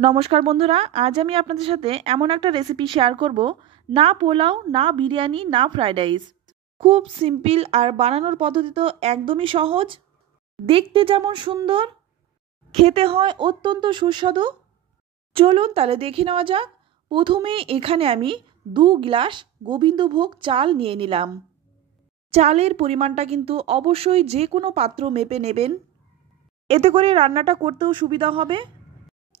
নমস্কার বন্ধুরা, আজ আমি আপনাদের সাথে এমন একটা রেসিপি শেয়ার করব, না পোলাও, না বিরিয়ানি, না ফ্রাইড রাইস। খুব সিম্পল আর বানানোর পদ্ধতি তো একদমই সহজ। দেখতে যেমন সুন্দর, খেতে হয় অত্যন্ত সুস্বাদু। চলুন তাহলে দেখে নেওয়া যাক। প্রথমেই এখানে আমি 2 গ্লাস গোবিন্দভোগ চাল নিয়ে নিলাম। চালের পরিমাণটা কিন্তু অবশ্যই যে কোনো পাত্র মেপে নেবেন, এতে করে রান্নাটা করতেও সুবিধা হবে।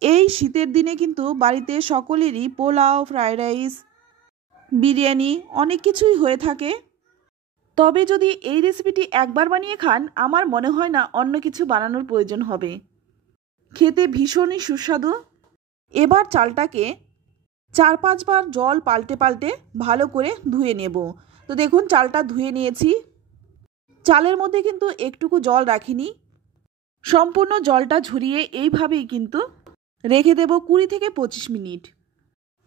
এই শীতের দিনে কিন্তু বাড়িতে সকলেরই পোলাও, ফ্রাইড রাইস, বিরিয়ানি অনেক কিছুই হয়ে থাকে। তবে যদি এই রেসিপিটি একবার বানিয়ে খান, আমার মনে হয় না অন্য কিছু বানানোর প্রয়োজন হবে। খেতে ভীষণই সুস্বাদু। এবার চালটাকে 4-5 বার জল পাল্টে পাল্টে ভালো করে ধুয়ে নেব। তো দেখুন চালটা ধুয়ে নিয়েছি। চালের মধ্যে কিন্তু একটুকু জল রাখিনি, সম্পূর্ণ জলটা ঝরিয়ে এইভাবেই কিন্তু রেখে দেব 20 থেকে 25 মিনিট।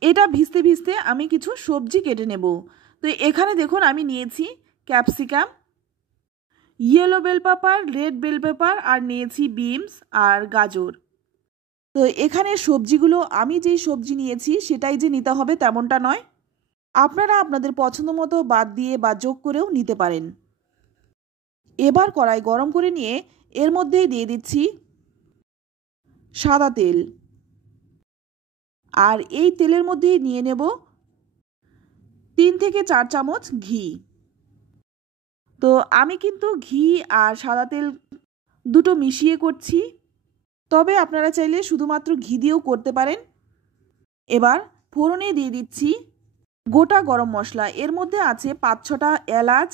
এটা ভিজতে ভিজতে আমি কিছু সবজি কেটে নেব। তো এখানে দেখুন আমি নিয়েছি capsicum, yellow bell pepper, red bell pepper, আর নিয়েছি বিনস আর গাজর। তো এখানে সবজিগুলো আমি যেই সবজি নিয়েছি সেটাই যে নিতে হবে তেমনটা নয়, আপনারা আপনাদের পছন্দ মতো বাদ দিয়ে বা যোগ করেও নিতে পারেন। এবার কড়াই গরম করে নিয়ে এর মধ্যেই দিয়ে দিচ্ছি সাদা তেল, আর এই তেলের মধ্যেই নিয়ে নেব 3 থেকে 4 চামচ ঘি। তো আমি কিন্তু ঘি আর সাদা তেল দুটো মিশিয়ে করছি, তবে আপনারা চাইলে শুধুমাত্র ঘি দিয়েও করতে পারেন। এবার ফোড়নে দিয়ে দিচ্ছি গোটা গরম মশলা। এর মধ্যে আছে 5-6টা এলাচ,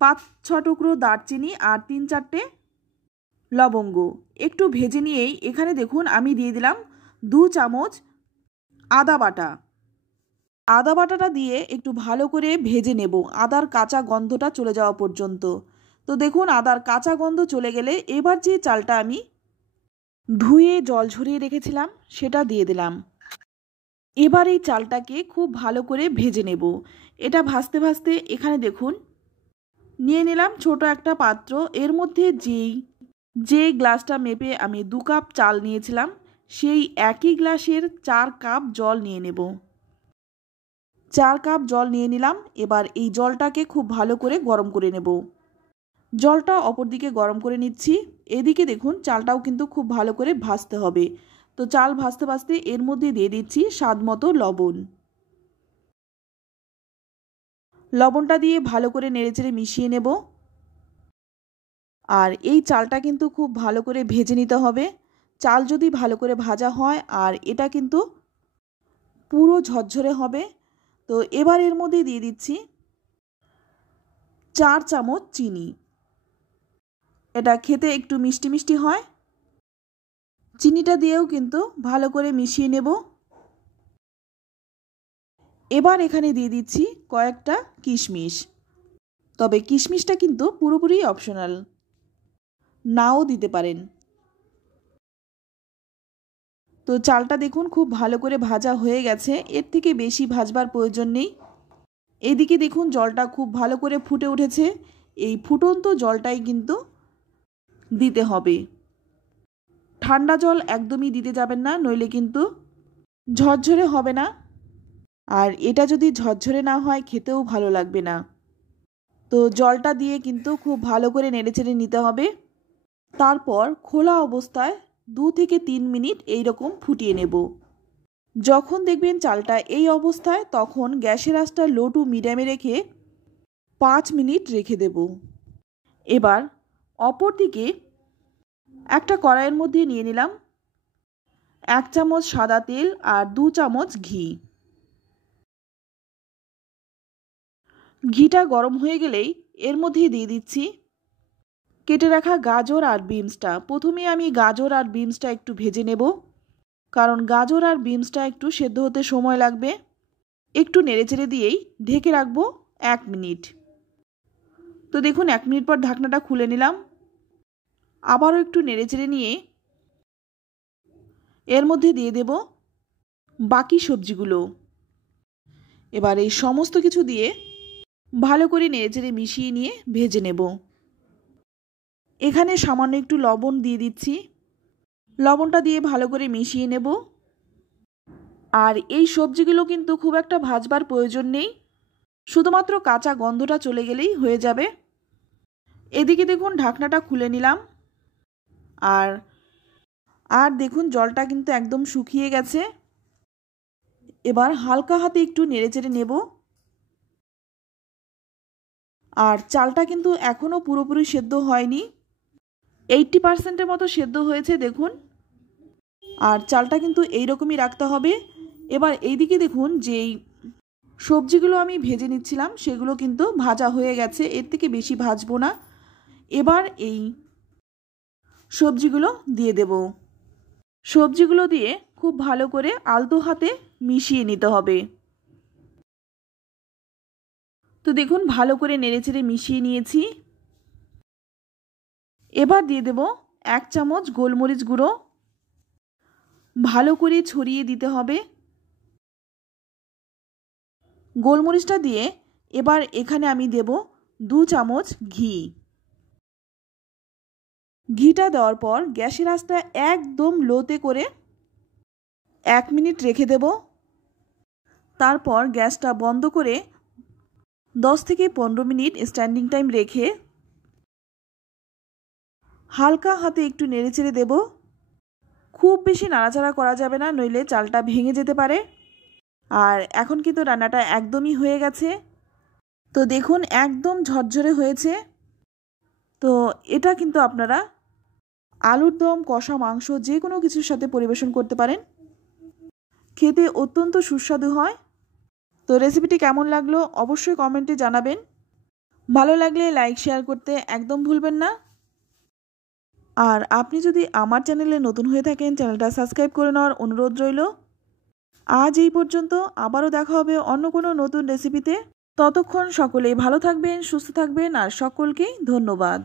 5-6 টুকরো দারচিনি, আর 3-4টে লবঙ্গ। একটু ভেজে নিয়েই এখানে দেখুন আমি দিয়ে দিলাম 2 চামচ আদা বাটা। আদা বাটাটা দিয়ে একটু ভালো করে ভেজে নেব, আদার কাঁচা গন্ধটা চলে যাওয়া পর্যন্ত। তো দেখুন আদার কাঁচা গন্ধ চলে গেলে এবার যে চালটা আমি ধুয়ে জল ঝরিয়ে রেখেছিলাম সেটা দিয়ে দিলাম। এবার এই চালটাকে খুব ভালো করে ভেজে নেব। এটা ভাজতে ভাজতে এখানে দেখুন নিয়ে নিলাম ছোট একটা পাত্র। এর মধ্যে যে গ্লাসটা মেপে আমি 2 কাপ চাল নিয়েছিলাম, সেই একই গ্লাসের 4 কাপ জল নিয়ে নেব। 4 কাপ জল নিয়ে নিলাম। এবার এই জলটাকে খুব ভালো করে গরম করে নেব। জলটা অপর দিকে গরম করে নিচ্ছি। এদিকে দেখুন চালটাও কিন্তু খুব ভালো করে ভাজতে হবে। তো চাল ভাজতে ভাজতে এর মধ্যে দিয়ে দিচ্ছি স্বাদ মতো লবণ। লবণটা দিয়ে ভালো করে নেড়েচেড়ে মিশিয়ে নেব। আর এই চালটা কিন্তু খুব ভালো করে ভেজে নিতে হবে। চাল যদি ভালো করে ভাজা হয় আর এটা কিন্তু পুরো ঝরঝরে হবে। তো এবার এর মধ্যে দিয়ে দিচ্ছি 4 চামচ চিনি। এটা খেতে একটু মিষ্টি মিষ্টি হয়। চিনিটা দিয়েও কিন্তু ভালো করে মিশিয়ে নেব। এবার এখানে দিয়ে দিচ্ছি কয়েকটা কিশমিশ। তবে কিশমিশটা কিন্তু পুরোপুরি অপশনাল, নাও দিতে পারেন। তো চালটা দেখুন খুব ভালো করে ভাজা হয়ে গেছে, এর থেকে বেশি ভাজবার প্রয়োজন নেই। এদিকে দেখুন জলটা খুব ভালো করে ফুটে উঠেছে। এই ফুটন্ত জলটাই কিন্তু দিতে হবে। ঠান্ডা জল একদমই দিতে যাবেন না, নইলে কিন্তু ঝরঝরে হবে না। আর এটা যদি ঝরঝরে না হয় খেতেও ভালো লাগবে না। তো জলটা দিয়ে কিন্তু খুব ভালো করে নেড়েচেড়ে নিতে হবে। তারপর খোলা অবস্থায় 2 থেকে 3 মিনিট এইরকম ফুটিয়ে নেব। যখন দেখবেন চালটা এই অবস্থায়, তখন গ্যাসের আঁচটা লো টু মিডিয়ামে রেখে 5 মিনিট রেখে দেব। এবার অপর দিকে একটা কড়াইয়ের মধ্যে নিয়ে নিলাম 1 চামচ সাদা তেল আর 2 চামচ ঘি। ঘিটা গরম হয়ে গেলেই এর মধ্যে দিয়ে দিচ্ছি কেটে রাখা গাজর আর বিনসটা। প্রথমে আমি গাজর আর বিনসটা একটু ভেজে নেব, কারণ গাজর আর বিনসটা একটু সেদ্ধ হতে সময় লাগবে। একটু নেড়েচেড়ে দিয়েই ঢেকে রাখবো 1 মিনিট। তো দেখুন 1 মিনিট পর ঢাকনাটা খুলে নিলাম। আবারও একটু নেড়েচেড়ে নিয়ে এর মধ্যে দিয়ে দেব বাকি সবজিগুলো। এবার এই সমস্ত কিছু দিয়ে ভালো করে নেড়েচেড়ে মিশিয়ে নিয়ে ভেজে নেব। এখানে সামান্য একটু লবণ দিয়ে দিচ্ছি। লবণটা দিয়ে ভালো করে মিশিয়ে নেব। আর এই সবজিগুলো কিন্তু খুব একটা ভাজবার প্রয়োজন নেই, শুধুমাত্র কাঁচা গন্ধটা চলে গেলেই হয়ে যাবে। এদিকে দেখুন ঢাকনাটা খুলে নিলাম। আর আর দেখুন জলটা কিন্তু একদম শুকিয়ে গেছে। এবার হালকা হাতে একটু নেড়েচেড়ে নেব। আর চালটা কিন্তু এখনও পুরোপুরি সেদ্ধ হয়নি, 80% মতো সেদ্ধ হয়েছে দেখুন। আর চালটা কিন্তু এইরকমই রাখতে হবে। এবার এইদিকে দেখুন যেই সবজিগুলো আমি ভেজে নিচ্ছিলাম সেগুলো কিন্তু ভাজা হয়ে গেছে, এর থেকে বেশি ভাজবো না। এবার এই সবজিগুলো দিয়ে দেব। সবজিগুলো দিয়ে খুব ভালো করে আলতো হাতে মিশিয়ে নিতে হবে। তো দেখুন ভালো করে নেড়েচেড়ে মিশিয়ে নিয়েছি। এবার দিয়ে দেব 1 চামচ গোলমরিচ গুঁড়ো, ভালো করে ছড়িয়ে দিতে হবে। গোলমরিচটা দিয়ে এবার এখানে আমি দেব 2 চামচ ঘি। ঘিটা দেওয়ার পর গ্যাসের আঁচটা একদম লোতে করে 1 মিনিট রেখে দেব। তারপর গ্যাসটা বন্ধ করে 10 থেকে 15 মিনিট স্ট্যান্ডিং টাইম রেখে হালকা হাতে একটু নেড়েচেড়ে দেব। খুব বেশি নাড়াচাড়া করা যাবে না, নইলে চালটা ভেঙে যেতে পারে। আর এখন কিন্তু রান্নাটা একদমই হয়ে গেছে। তো দেখুন একদম ঝরঝরে হয়েছে। তো এটা কিন্তু আপনারা আলুর দম, কষা মাংস যে কোনো কিছুর সাথে পরিবেশন করতে পারেন, খেতে অত্যন্ত সুস্বাদু হয়। তো রেসিপিটি কেমন লাগলো অবশ্যই কমেন্টে জানাবেন। ভালো লাগলে লাইক শেয়ার করতে একদম ভুলবেন না। আর আপনি যদি আমার চ্যানেলে নতুন হয়ে থাকেন চ্যানেলটা সাবস্ক্রাইব করে নেওয়ার অনুরোধ রইল। আজ এই পর্যন্ত, আবারও দেখা হবে অন্য কোনো নতুন রেসিপিতে। ততক্ষণ সকলেই ভালো থাকবেন, সুস্থ থাকবেন আর সকলকেই ধন্যবাদ।